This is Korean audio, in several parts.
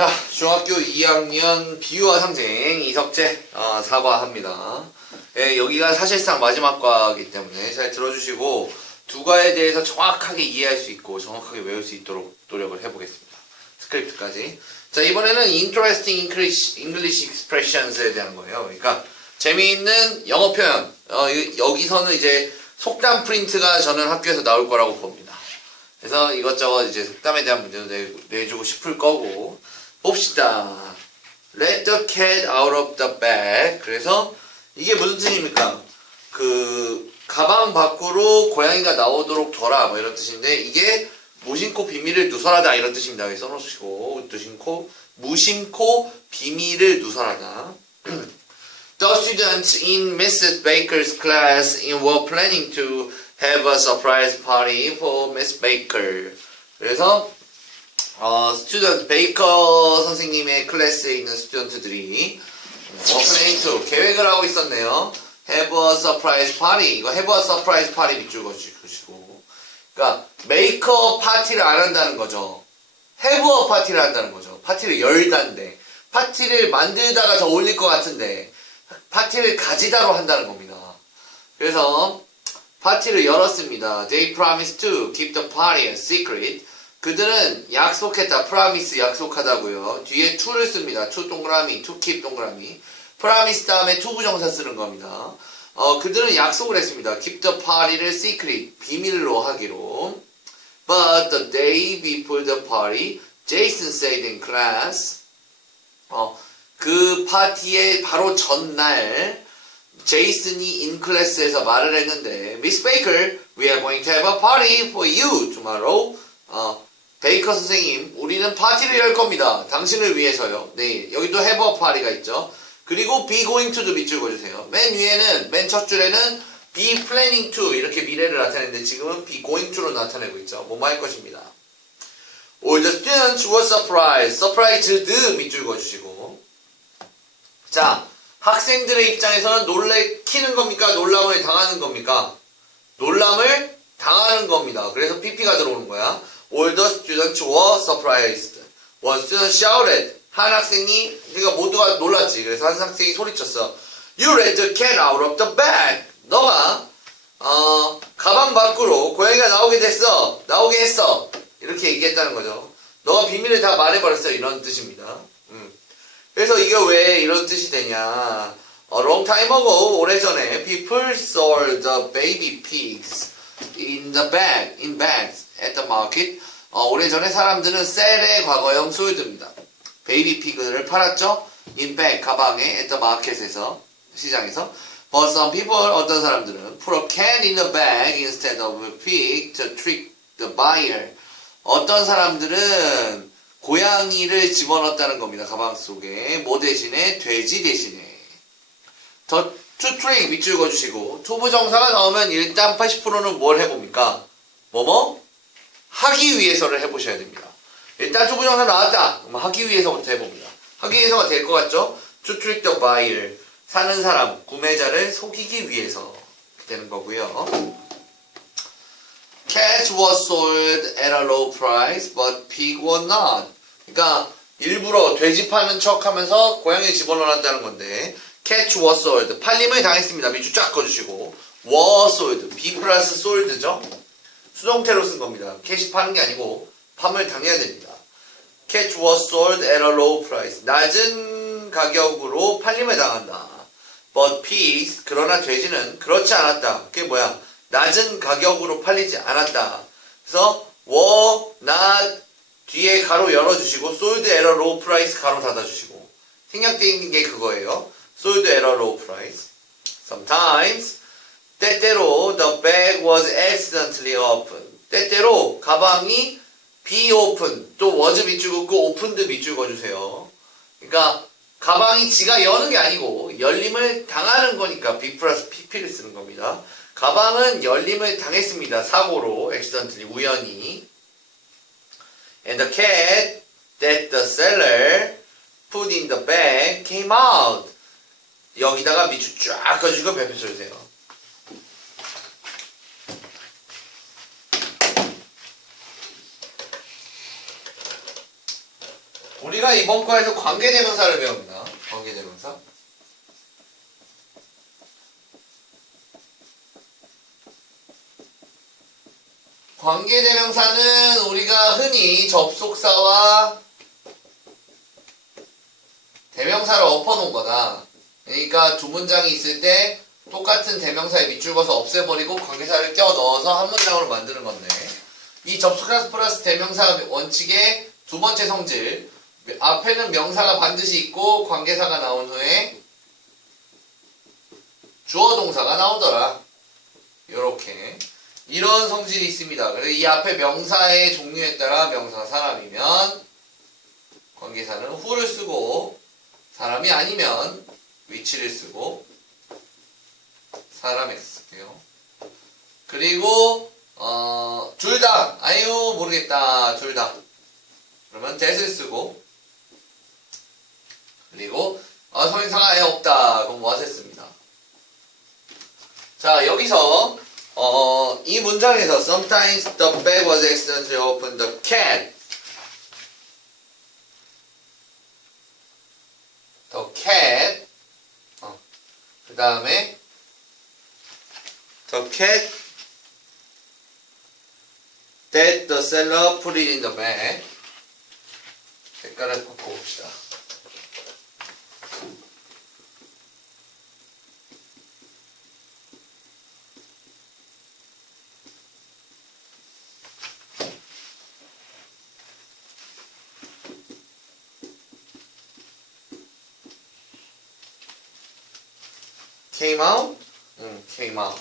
자, 중학교 2학년 비유와 상징 이석재 어, 사과합니다. 예, 여기가 사실상 마지막 과이기 때문에 잘 들어주시고 두 과에 대해서 정확하게 이해할 수 있고 정확하게 외울 수 있도록 노력을 해보겠습니다. 스크립트까지. 자, 이번에는 interesting English, English expressions에 대한 거예요. 그러니까 재미있는 영어 표현. 어, 이- 여기서는 이제 속담 프린트가 저는 학교에서 나올 거라고 봅니다. 그래서 이것저것 이제 속담에 대한 문제도 내, 내주고 싶을 거고 봅시다. Let the cat out of the bag. 그래서 이게 무슨 뜻입니까? 그 가방 밖으로 고양이가 나오도록 둬라 뭐 이런 뜻인데 이게 무심코 비밀을 누설하다 이런 뜻입니다. 여기 써놓으시고 무심코 무심코 비밀을 누설하다. The students in Mrs. Baker's class were planning to have a surprise party for Miss Baker. 그래서 어, 스튜던트 베이커 선생님의 클래스에 있는 스튜던트들이 to 계획을 하고 있었네요. Have a surprise party. 이거 have a surprise party 밑줄 그어주시고. 그러니까 메이커 파티를 안 한다는 거죠. have a 파티를 한다는 거죠. 파티를 열다인데 파티를 만들다가 더 올릴 것 같은데 파티를 가지다로 한다는 겁니다. 그래서 파티를 열었습니다. They promised to keep the party a secret. 그들은 약속했다. promise 약속하다고요. 뒤에 to를 씁니다. to 동그라미, to keep 동그라미. promise 다음에 to 부정사 쓰는 겁니다. 어, 그들은 약속을 했습니다. keep the party를 secret, 비밀로 하기로. But the day before the party, Jason said in class, 어, 그 파티의 바로 전날 제이슨이 인 클래스에서 말을 했는데 Miss Baker, we are going to have a party for you tomorrow. 어, 베이커 선생님, 우리는 파티를 열 겁니다. 당신을 위해서요. 네, 여기도 a party가 있죠. 그리고 be going to도 밑줄 그어주세요. 맨 위에는, 맨 첫 줄에는 be planning to 이렇게 미래를 나타내는데 지금은 be going to로 나타내고 있죠. 뭐뭐 할 것입니다. All the students were surprised. surprised 밑줄 그어주시고. 자, 학생들의 입장에서는 놀래키는 겁니까? 놀람을 당하는 겁니까? 놀람을 당하는 겁니다. 그래서 PP가 들어오는 거야. All the students were surprised. One student shouted. 한 학생이, 그러니까 모두가 놀랐지. 그래서 한 학생이 소리쳤어. You let the cat out of the bag. 너가, 어, 가방 밖으로 고양이가 나오게 됐어. 나오게 했어. 이렇게 얘기했다는 거죠. 너가 비밀을 다 말해버렸어. 이런 뜻입니다. 음. 그래서 이게 왜 이런 뜻이 되냐. 어, long time ago, 오래전에 people sold the baby pigs in the bag, in bags at the market. 어, 오래전에 사람들은 셀의 과거형 sold입니다. 베이비 피그를 팔았죠. in bag, 가방에 at the market에서, 시장에서. But some people, 어떤 사람들은 put a cat in the bag instead of a pig to trick the buyer. 어떤 사람들은 고양이를 집어넣었다는 겁니다. 가방 속에. 뭐 대신에? 돼지 대신에. 더, to trick 밑줄 그어주시고, 투부정사가 나오면 일단 80%는 뭘 해봅니까? 뭐뭐? 하기 위해서를 해보셔야 됩니다. 일단 투부정사 나왔다. 그럼 하기 위해서부터 해봅니다. 하기 위해서가 될 것 같죠? To trick. 사는 사람, 구매자를 속이기 위해서 되는 거고요. Cats were sold at a low price, but pig were not. 그러니까 일부러 돼지 파는 척 하면서 고양이 집어넣었다는 건데 Cats were sold. 팔림을 당했습니다. 밑줄 쫙 그어주시고 were sold. B 플러스 sold죠. 수동태로 쓴 겁니다. 캣이 파는 게 아니고 팜을 당해야 됩니다. Cats were sold at a low price. 낮은 가격으로 팔림을 당한다. But pigs, 그러나 돼지는 그렇지 않았다. 그게 뭐야? 낮은 가격으로 팔리지 않았다. 그래서 were not 뒤에 가로 열어주시고 sold at a low price 가로 닫아주시고 생략된 게 그거예요. sold at a low price. Sometimes 때때로 the bag was accidentally open. 때때로 가방이 be open 또 was 밑줄 긋고 opened 밑줄 그어주세요. 그러니까 가방이 지가 여는 게 아니고 열림을 당하는 거니까 B 플러스 PP를 쓰는 겁니다. 가방은 열림을 당했습니다. 사고로 accidentally 우연히. And the cat that the seller put in the bag came out. 여기다가 밑줄 쫙 그어주고 별표 써주세요. 우리 우리가 이번 과에서 관계대명사를 배웁니다. 관계대명사. 관계대명사는 우리가 흔히 접속사와 대명사를 엎어놓은 거다. 그러니까 두 문장이 있을 때 똑같은 대명사에 밑줄 그어서 없애버리고 관계사를 껴 넣어서 한 문장으로 만드는 건데 이 접속사 플러스 대명사 원칙의 두 번째 성질 앞에는 명사가 반드시 있고 관계사가 나온 후에 주어 동사가 나오더라. 요렇게 이런 성질이 있습니다. 그래서 이 앞에 명사의 종류에 따라 명사가 사람이면 관계사는 who를 쓰고 사람이 아니면 위치를 쓰고 사람에 쓸게요. 그리고 어, 둘 다, 아유, 모르겠다. 둘 다. 그러면 that을 쓰고, 그리고, 어, 성인사가 아예 없다. 그럼 씁니다. 자, 여기서, 어, 이 문장에서 sometimes the bag was accidentally opened the cat. the cat. 어, 그 다음에, the cat that the seller put it in the bag. 색깔을 바꿔봅시다. Came out? 응, came out.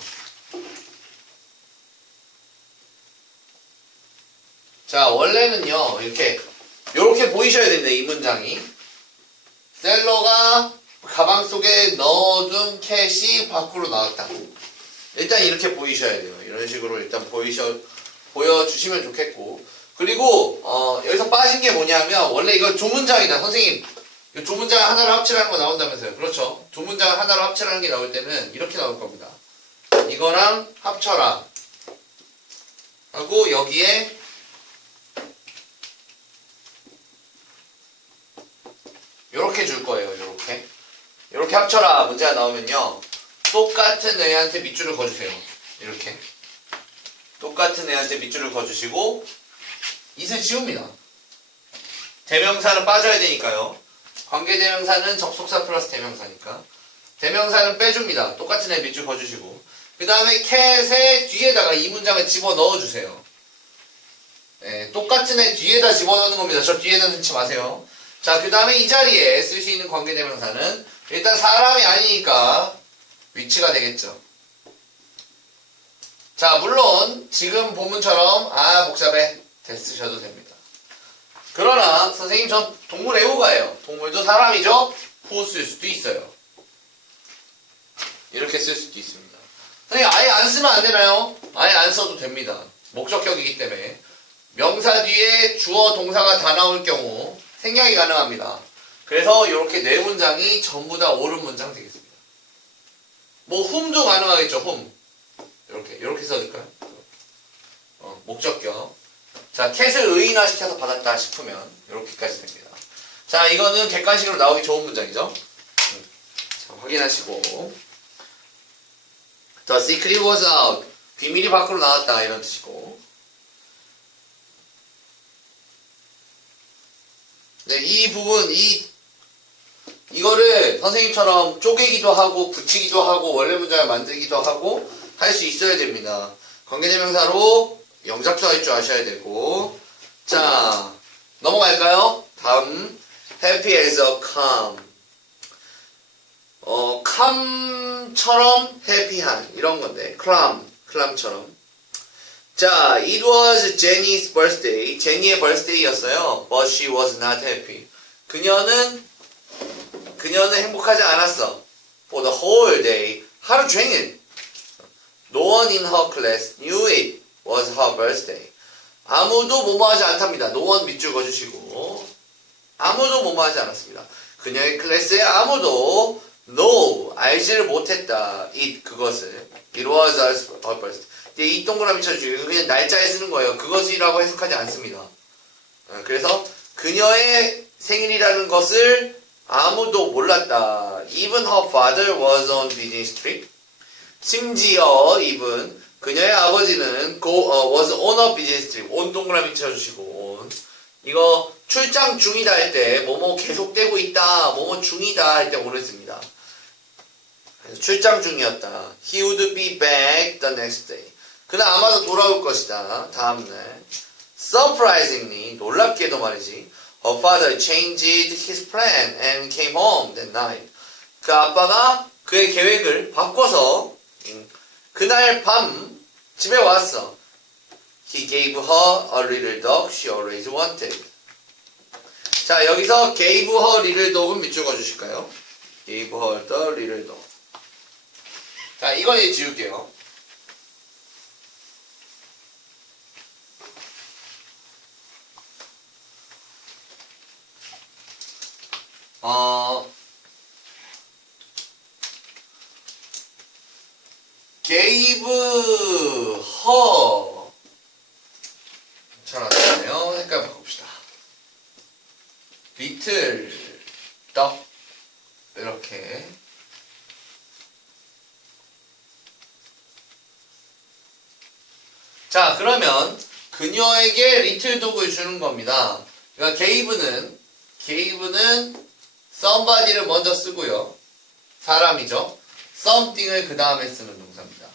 자, 원래는요, 이렇게, 이렇게 보이셔야 됩니다, 이 문장이. 셀러가 가방 속에 넣어둔 캣이 밖으로 나왔다. 일단 이렇게 보이셔야 돼요. 이런 식으로 일단 보이셔, 보여주시면 좋겠고. 그리고, 어, 여기서 빠진 게 뭐냐면, 원래 이거 조문장이다. 선생님, 이 조문장 하나로 합치라는 거 나온다면서요. 그렇죠. 조문장 하나로 합치라는 게 나올 때는 이렇게 나올 겁니다. 이거랑 합쳐라. 하고, 여기에 요렇게 줄 거예요, 요렇게. 요렇게 합쳐라 문제가 나오면요. 똑같은 애한테 밑줄을 그어주세요. 이렇게. 똑같은 애한테 밑줄을 그어주시고, 이슬 지웁니다. 대명사는 빠져야 되니까요. 관계대명사는 접속사 플러스 대명사니까. 대명사는 빼줍니다. 똑같은 애 밑줄 그어주시고. 그 다음에 캣의 뒤에다가 이 문장을 집어 넣어주세요. 네, 똑같은 애 뒤에다 집어넣는 겁니다. 저 뒤에는 넣지 마세요. 자, 그 다음에 이 자리에 쓸 수 있는 관계대명사는 일단 사람이 아니니까 위치가 되겠죠. 자, 물론 지금 본문처럼 아 복잡해 대 쓰셔도 됩니다. 그러나 선생님 전 동물 애호가예요. 동물도 사람이죠. 후쓸 수도 있어요. 이렇게 쓸 수도 있습니다. 선생님 아예 안 쓰면 안 되나요? 아예 안 써도 됩니다. 목적격이기 때문에 명사 뒤에 주어 동사가 다 나올 경우 생략이 가능합니다. 그래서 이렇게 네 문장이 전부 다 옳은 문장 되겠습니다. 뭐 훔도 가능하겠죠. 훔. 이렇게 이렇게 써줄까요? 어, 목적격. 자, 캣을 의인화시켜서 받았다 싶으면 이렇게까지 됩니다. 자, 이거는 객관식으로 나오기 좋은 문장이죠. 음. 자, 확인하시고. The secret was out. 비밀이 밖으로 나왔다 이런 뜻이고. 네, 이 부분, 이, 이거를 선생님처럼 쪼개기도 하고, 붙이기도 하고, 원래 문장을 만들기도 하고, 할 수 있어야 됩니다. 관계대명사로 영작도 할줄 아셔야 되고. 자, 넘어갈까요? 다음. happy as a calm. 어, calm처럼 happy한, 이런 건데. clam, clam처럼. 자, it was Jenny's birthday. 제니의 birthday였어요. But she was not happy. 그녀는 그녀는 행복하지 않았어. For the whole day. 하루 종일. No one in her class knew it was her birthday. 아무도 뭐뭐하지 않답니다. One 밑줄 그어주시고 아무도 뭐뭐하지 않았습니다. 그녀의 클래스에 아무도 no 알지를 못했다. it 그것을 it was her birthday. 이제 이 동그라미 쳐주시고 그냥 날짜에 쓰는 거예요. 그것이라고 해석하지 않습니다. 어, 그래서 그녀의 생일이라는 것을 아무도 몰랐다. Even her father was on business trip. 심지어 even 그녀의 아버지는 go, 어, was on a business trip. 온 동그라미 쳐주시고 on. 이거 출장 중이다 할 때 뭐뭐 계속되고 있다, 뭐뭐 중이다 할 때 오를 씁니다. 출장 중이었다. He would be back the next day. 그는 아마도 돌아올 것이다. 다음날. Surprisingly, 놀랍게도 말이지. Her father changed his plan and came home that night. 그 아빠가 그의 계획을 바꿔서 음, 그날 밤 집에 왔어. He gave her a little dog she always wanted. 자, 여기서 gave her little dog은 밑줄 그어주실까요? gave her the little dog. 자, 이건 이제 지울게요. 어, gave her 잘안 되네요. 색깔 바꿉시다. 리틀 떡 이렇게 자 그러면 그녀에게 리틀 독을 주는 겁니다. 그러니까 게이브는 게이브는 somebody를 먼저 쓰고요. 사람이죠. Something을 그 다음에 쓰는 동사입니다.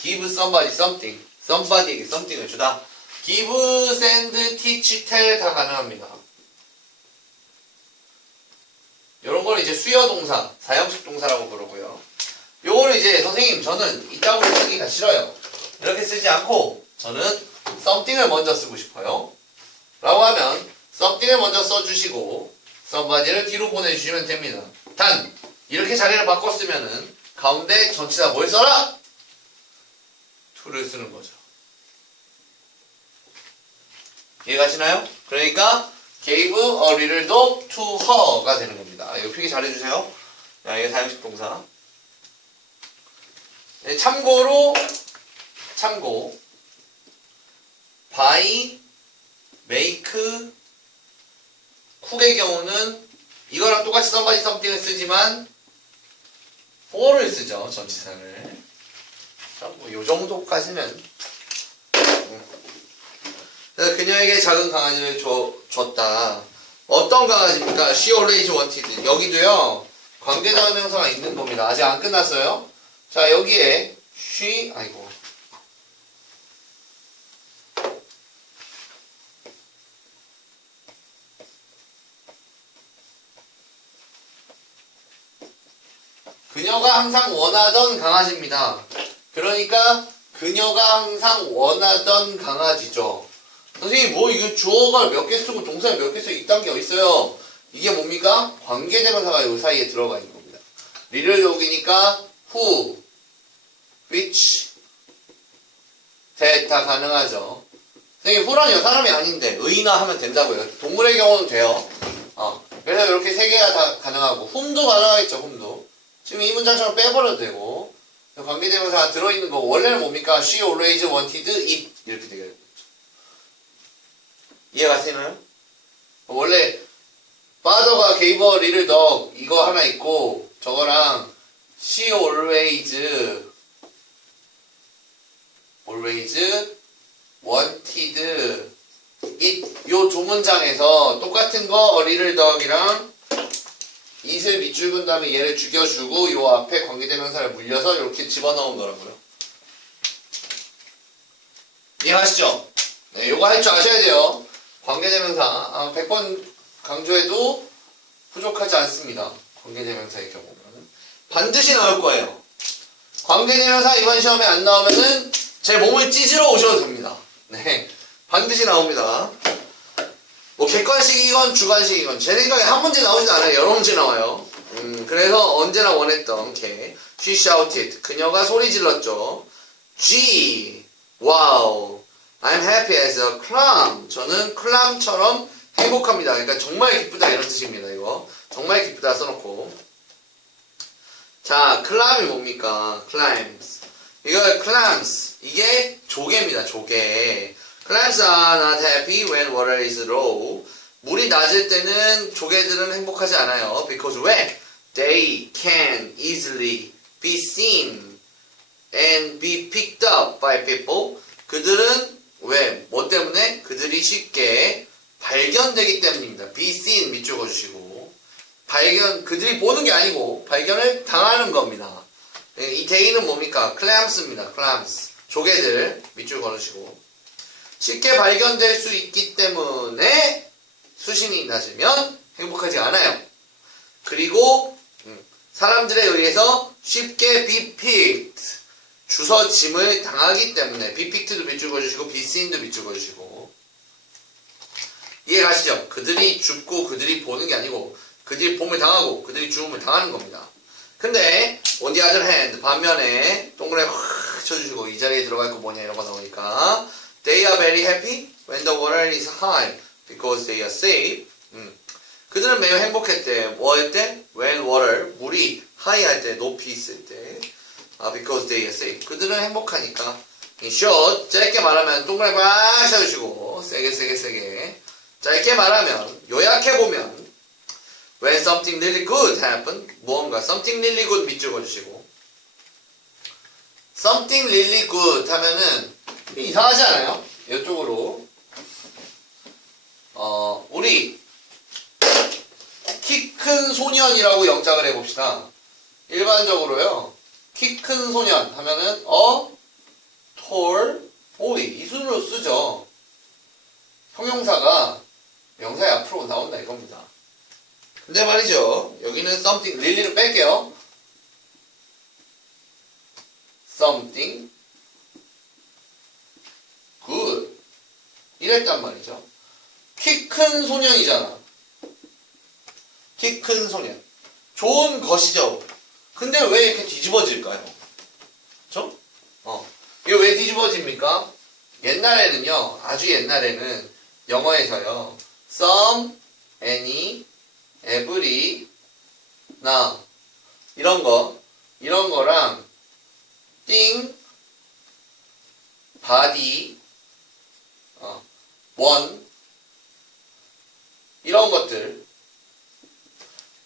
give somebody something. somebody에게 something을 주다. give, send, teach, tell 다 가능합니다. 이런 걸 이제 수요 동사, 사형식 동사라고 부르고요. 요거를 이제 선생님 저는 이따구로 쓰기가 싫어요. 이렇게 쓰지 않고 저는 something을 먼저 쓰고 싶어요. 라고 하면 something을 먼저 써주시고 somebody를 뒤로 보내주시면 됩니다. 단 이렇게 자리를 바꿨으면은 가운데 전치사 뭘 써라? to를 쓰는 거죠. 이해가시나요? 그러니까 gave a little dog to her가 되는 겁니다. 이거 필기 잘해주세요. 자, 이게 사용식 동사. 네, 참고로 참고 buy, make, 쿡의 경우는 이거랑 똑같이 somebody something을 쓰지만 for를 쓰죠 전치사를. 참뭐 정도까지는 그래서 그녀에게 작은 강아지를 줘, 줬다. 어떤 강아지입니까? She always wanted. 여기도요, 관계대명사가 있는 겁니다. 아직 안 끝났어요. 자, 여기에 she, 아이고. 항상 원하던 강아지입니다. 그러니까 그녀가 항상 원하던 강아지죠. 선생님 뭐 이거 주어가 몇 개 쓰고 동사가 몇 개 쓰고 이딴 게 어딨어요? 이게 뭡니까? 관계대명사가 이 사이에 들어가 있는 겁니다. 리를 여기니까 who, which, that 다 가능하죠. 선생님 who라니요 사람이 아닌데 의나 하면 된다고요. 동물의 경우는 돼요. 어, 그래서 이렇게 세 개가 다 가능하고 whom도 가능하겠죠. whom도. 지금 이 문장처럼 빼버려도 되고 관계대명사가 들어있는 거 원래는 뭡니까? She always wanted it 이렇게 되겠죠. 이해가 되나요? 원래 father가 gave a little dog 이거 하나 있고 저거랑 she always always wanted it 요 두 문장에서 똑같은 거 a little dog이랑 it을 밑줄 근 다음에 얘를 죽여주고 요 앞에 관계대명사를 물려서 이렇게 집어넣은 거라고요. 이해하시죠? 네, 요거 할 줄 아셔야 돼요. 관계대명사 아, 100번 강조해도 부족하지 않습니다. 관계대명사의 경우는 반드시 나올 거예요. 관계대명사 이번 시험에 안 나오면은 제 몸을 찢으러 오셔도 됩니다. 네, 반드시 나옵니다. 뭐 객관식이건 주관식이건 제 생각에 한 문제 나오진 않아요. 여러 문제 나와요. 음, 그래서 언제나 원했던 게 She shouted. 그녀가 소리 질렀죠. G. Wow. I'm happy as a clam. 저는 클람처럼 행복합니다. 그러니까 정말 기쁘다 이런 뜻입니다. 이거 정말 기쁘다 써놓고 자 클람이 뭡니까? clams. 이거 clams 이게 조개입니다. 조개. Clams are not happy when water is low. 물이 낮을 때는 조개들은 행복하지 않아요. Because 왜? They can easily be seen and be picked up by people. 그들은 왜? 뭐 때문에? 그들이 쉽게 발견되기 때문입니다. be seen 밑줄 그어주시고 발견 그들이 보는 게 아니고 발견을 당하는 겁니다. 네, 이 데이는 뭡니까? clams입니다. clams 조개들 밑줄 걸으시고 쉽게 발견될 수 있기 때문에 수심이 낮으면 행복하지 않아요. 그리고 음, 사람들에 의해서 쉽게 picked 주서짐을 당하기 때문에 be picked도 밑줄 그어주시고 be seen도 밑줄 그어주시고 이해 가시죠? 그들이 죽고 그들이 보는 게 아니고 그들이 봄을 당하고 그들이 죽음을 당하는 겁니다. 근데 on the other hand 반면에 동그라미 확 쳐주시고 이 자리에 들어갈 거 뭐냐 이런 거 나오니까 they are very happy when the water is high because they are safe. 음. 그들은 매우 행복했대. 뭐할 때? when water 물이 high 할 때 높이 있을 때. 아, because they are safe. 그들은 행복하니까. in short 짧게 말하면 동그라미 꽉 쳐주시고 세게 세게 세게 짧게 말하면 요약해 보면 When something really good happen, 무언가 something really good 밑줄 그어주시고 something really good 하면은 이상하지 않아요? 이쪽으로 어 우리 키 큰 소년이라고 영작을 해봅시다. 일반적으로요 키 큰 소년 하면은 어 tall boy 이 순으로 쓰죠. 형용사가 명사의 앞으로 나온다 이겁니다. 근데 말이죠. 여기는 something, 릴리를 뺄게요. something good. 이랬단 말이죠. 키 큰 소년이잖아. 키 큰 소년. 좋은 것이죠. 근데 왜 이렇게 뒤집어질까요? 그쵸? 어. 이거 왜 뒤집어집니까? 옛날에는요, 아주 옛날에는 영어에서요, some, any, every, 나 이런 거 이런 거랑 thing, body, 어, one 이런 것들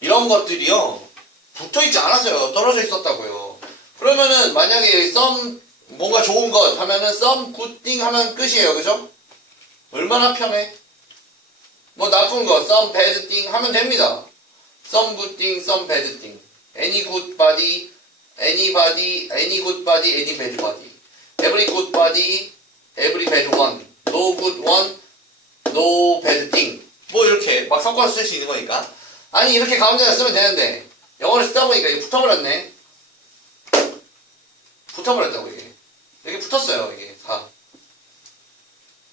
이런 것들이요 붙어 있지 않았어요 떨어져 있었다고요 그러면은 만약에 some 뭔가 좋은 것 하면은 good thing 하면 끝이에요 그죠? 얼마나 편해 뭐 나쁜 거, bad thing 하면 됩니다. some good thing, some bad thing. any good body, anybody, any good body, any bad body. every good body, every bad one. No good one, no bad thing. 뭐 이렇게 막 섞어서 쓸 수 있는 거니까. 아니 이렇게 가운데다 쓰면 되는데 영어를 쓰다 보니까 이게 붙어버렸네. 붙어버렸다고 이게. 여기 붙었어요 이게 다.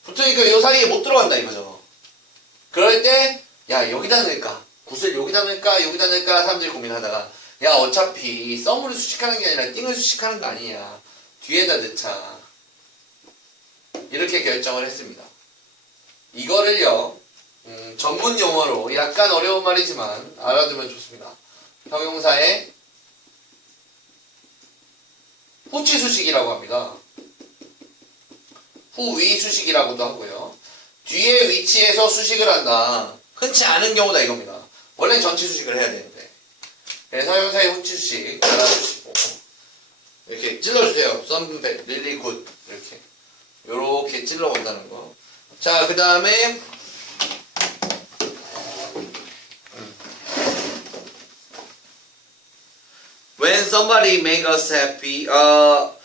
붙으니까 이 사이에 못 들어간다 이거죠. 그럴 때, 야, 여기다 넣을까? 굿을 여기다 넣을까? 여기다 넣을까? 사람들이 고민하다가, 야, 어차피 썸을 수식하는 게 아니라 띵을 수식하는 거 아니냐. 뒤에다 넣자. 이렇게 결정을 했습니다. 이거를요, 음, 전문 용어로 약간 어려운 말이지만 알아두면 좋습니다. 형용사의 후치 수식이라고 합니다. 후위 수식이라고도 하고요. 뒤에 위치해서 수식을 한다. 흔치 않은 경우다 이겁니다. 원래 전치 수식을 해야 되는데. 그래서 형사의 후치 수식 알아주시고 이렇게 찔러주세요. 썸 릴리 굿 요렇게 찔러본다는 거. 자, 그 다음에 When somebody make us happy, 어,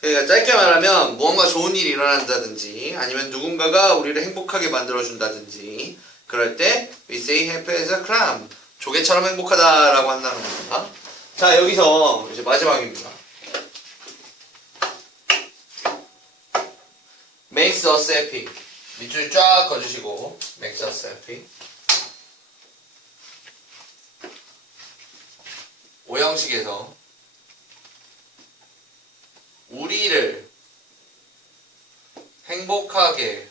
그러니까 짧게 말하면 무언가 좋은 일이 일어난다든지 아니면 누군가가 우리를 행복하게 만들어준다든지 그럴 때 we say happy as a clam 조개처럼 행복하다라고 한다는 겁니다. 자 여기서 이제 마지막입니다. Makes us happy 밑줄 쫙 그어주시고 makes us happy 오형식에서 우리를 행복하게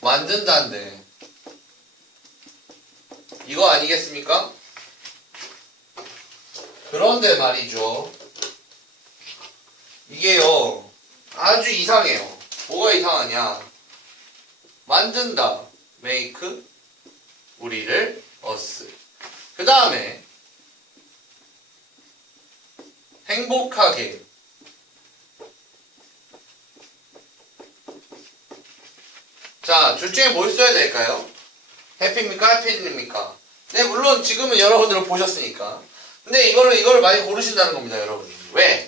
만든다는데 이거 아니겠습니까? 그런데 말이죠. 이게요 아주 이상해요. 뭐가 이상하냐? 만든다. make 우리를 us. 그 다음에 행복하게 자, 둘 중에 뭘 써야 될까요? 해피입니까? 해피입니까? 네, 물론 지금은 여러분들은 보셨으니까. 근데 이거를, 이걸 많이 고르신다는 겁니다, 여러분. 왜?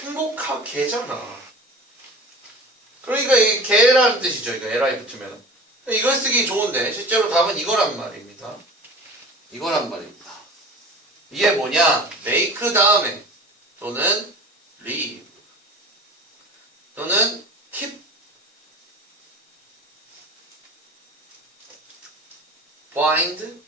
행복하게잖아. 그러니까 이 개라는 뜻이죠. 이거 li 붙으면. 이걸 쓰기 좋은데 실제로 답은 이거란 말입니다. 이거란 말입니다. 이게 뭐냐? make 다음에 또는 leave 또는 keep find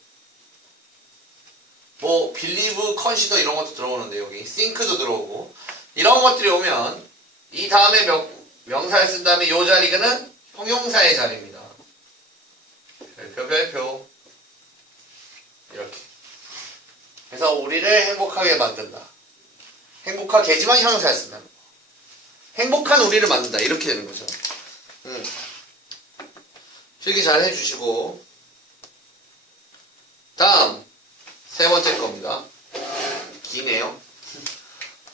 뭐 believe, consider 이런 것도 들어오는데 여기 think도 들어오고 이런 것들이 오면 이 다음에 명, 명사를 쓴 다음에 이 자리는 형용사의 자리입니다. 별표 별표 이렇게 그래서 우리를 행복하게 만든다. 행복하게지만 형용사를 쓴다는 거. 행복한 우리를 만든다 이렇게 되는 거죠. 음. 필기 잘 해주시고 다음 세 번째 겁니다. 기네요.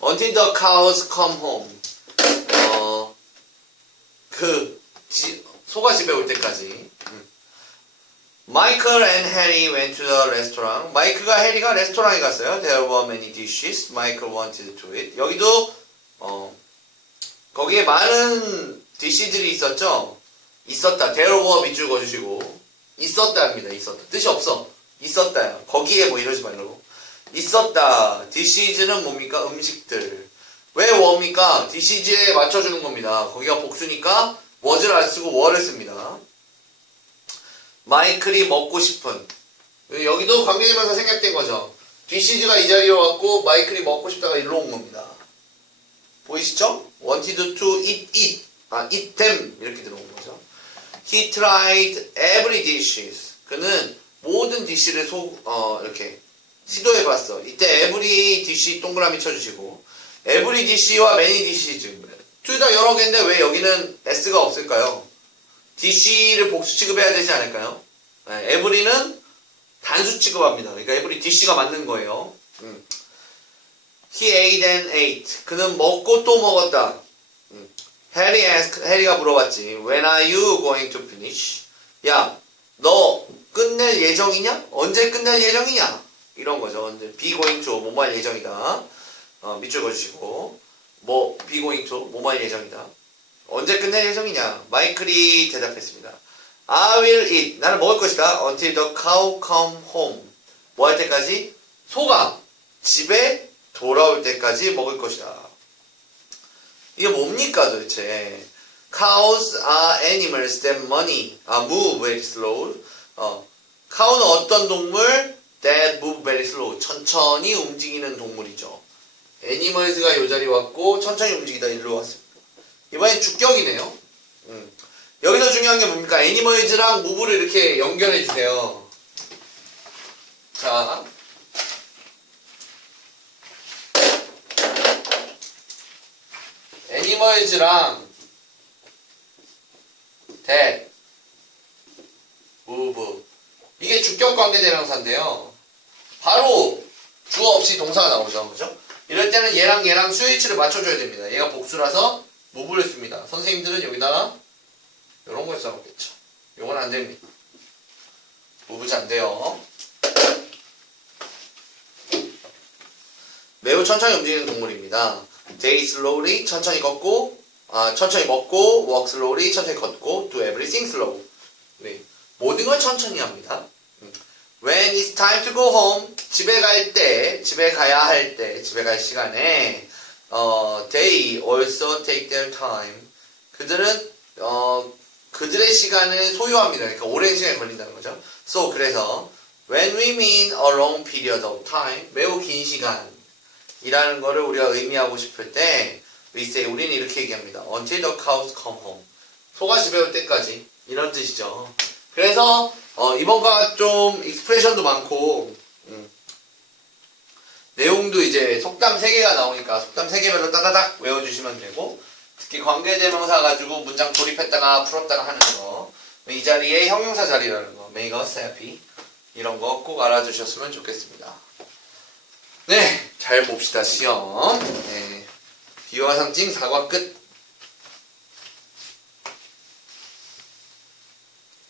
Until the cows come home. 어, 그 지- 소가 집에 올 때까지. 음. Michael and Harry went to the restaurant. 마이크가 해리가 레스토랑에 갔어요. There were many dishes. Michael wanted to eat. 여기도 어, 거기에 많은 디시들이 있었죠. 있었다. There were 밑줄 그어주시고 있었다입니다. 있었다. 뜻이 없어. 있었다요. 거기에 뭐 이러지 말고 있었다. 디시즈는 뭡니까? 음식들. 왜 워입니까? 디시즈에 맞춰주는 겁니다. 거기가 복수니까 was를 안 쓰고 were를 씁니다. 마이클이 먹고 싶은 여기도 관계되면서 생략된 거죠. 디시즈가 이 자리로 왔고 마이클이 먹고 싶다가 일로 온 겁니다. 보이시죠? wanted to eat it 아 eat them 이렇게 들어온 거죠. He tried every dishes. 그는 모든 디시를 소, 어, 이렇게 시도해봤어. 이때 every dish 동그라미 쳐주시고 every dish와 many dishes 둘다 여러 개인데 왜 여기는 s가 없을까요? dish를 복수 취급해야 되지 않을까요? 네, every는 단수 취급합니다. 그러니까 every dish가 맞는 거예요. 음. He ate and ate. 그는 먹고 또 먹었다. 음. Harry asked, 해리가 물어봤지. When are you going to finish? 야, 너 끝낼 예정이냐? 언제 끝낼 예정이냐? 이런 거죠. 언제 be going 뭐뭐 할 예정이다. 어, 밑줄 그어주시고 뭐 be going 뭐뭐 할 예정이다. 언제 끝낼 예정이냐? 마이클이 대답했습니다. I will eat. 나는 먹을 것이다. Until the cow come home. 뭐 할 때까지? 소가 집에 돌아올 때까지 먹을 것이다. 이게 뭡니까 도대체? Cows are animals that money, 아, move very slow. 어, 카우는 어떤 동물? That move very slow. 천천히 움직이는 동물이죠. 애니멀스가 요 자리 왔고 천천히 움직이다 일로 왔습니다. 이번엔 주격이네요. 음. 여기서 중요한 게 뭡니까? 애니멀즈랑 무브를 이렇게 연결해 주세요. 자, 애니멀즈랑 that, move 이게 주격 관계 대명사인데요. 바로 주어 없이 동사가 나오죠. 그죠? 이럴 때는 얘랑 얘랑 스위치를 맞춰줘야 됩니다. 얘가 복수라서 move를 씁니다. 선생님들은 여기다가 이런 걸 써놓겠죠. 요건 안 됩니다. move 안 돼요. 매우 천천히 움직이는 동물입니다. They slowly 천천히 걷고 아, 천천히 먹고 walk slowly 천천히 걷고 do everything slow. 네. 모든 걸 천천히 합니다. 음. When it's time to go home 집에 갈 때, 집에 가야 할 때, 집에 갈 시간에 어, they also take their time. 그들은 어, 그들의 시간을 소유합니다. 그러니까 오랜 시간이 걸린다는 거죠. So 그래서 when we mean a long period of time 매우 긴 시간 이라는 거를 우리가 의미하고 싶을 때 we say 우리는 이렇게 얘기합니다. Until the cows come home. 소가 집에 올 때까지 이런 뜻이죠. 그래서 어, 이번과 좀 익스프레션도 많고 음, 내용도 이제 속담 3개가 나오니까 속담 3개별로 따다닥 외워주시면 되고 특히 관계대명사 가지고 문장 조립했다가 풀었다가 하는 거 이 자리에 형용사 자리라는 거, us happy 이런 거 꼭 알아두셨으면 좋겠습니다. 네, 잘 봅시다 시험. 네, 비유와 상징 사과 끝.